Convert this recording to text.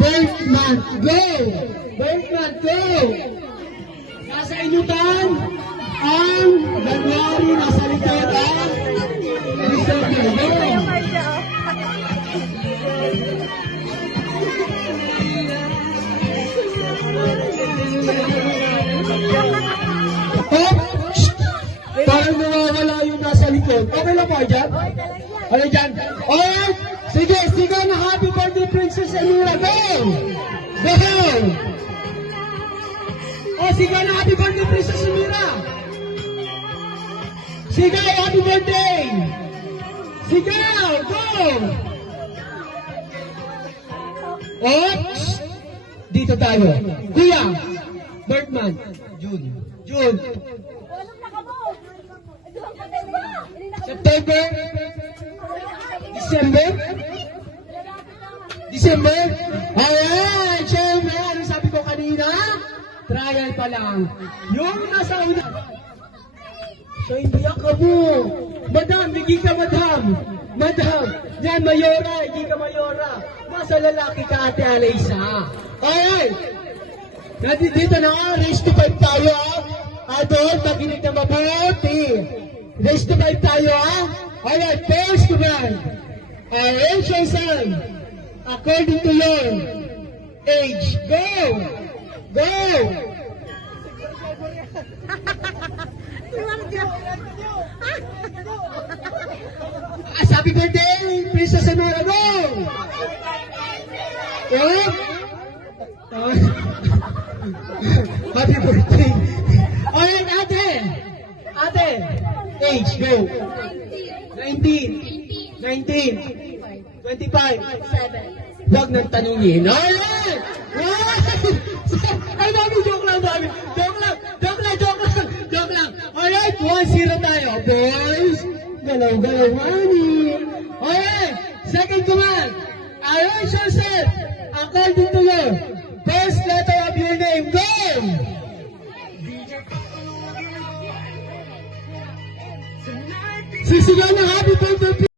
Bertman, go! Bertman, go! Nasa inyutan ang January, nasa likod ang December, go! Parang nawawala yung nasa likod. Okay lang ba dyan? Ano dyan? Alright! Sige, sige na happy birthday Princess Elira. Go! Go! Oh, sige na happy birthday Princess Elira. Sige, happy birthday! Sige, go! Oops! Dito tayo. Kuya, Bertman, June. June. September? December? December? Alright! Siyempre, ano sabi ko kanina? Trial pa lang. Yung nasa una. So, hindi ako mo. Madam, hindi ka madam. Madam, yan mayora, hindi ka mayora. Nasa lalaki ka, Ate Alaysa. Alright! Dito na, race to 5 tayo. Adol, makinig na mabuti. Race to 5 tayo, ha? Alright, first command. Raise your son according to your age. Go! Go! Happy birthday, Princess Enora, go! Oh? Happy birthday. Alright, ate. Ate. Age, go. 19. 19. 25. Huwag nang tanungin. Alright! Ay, dami, joke lang, dami. Joke lang. Alright, 1-0 tayo. Boys, galaw-galaw, money. Alright, second command. Arrange yourself according to your first letter of your name. Go! Sisigaw na happy birthday.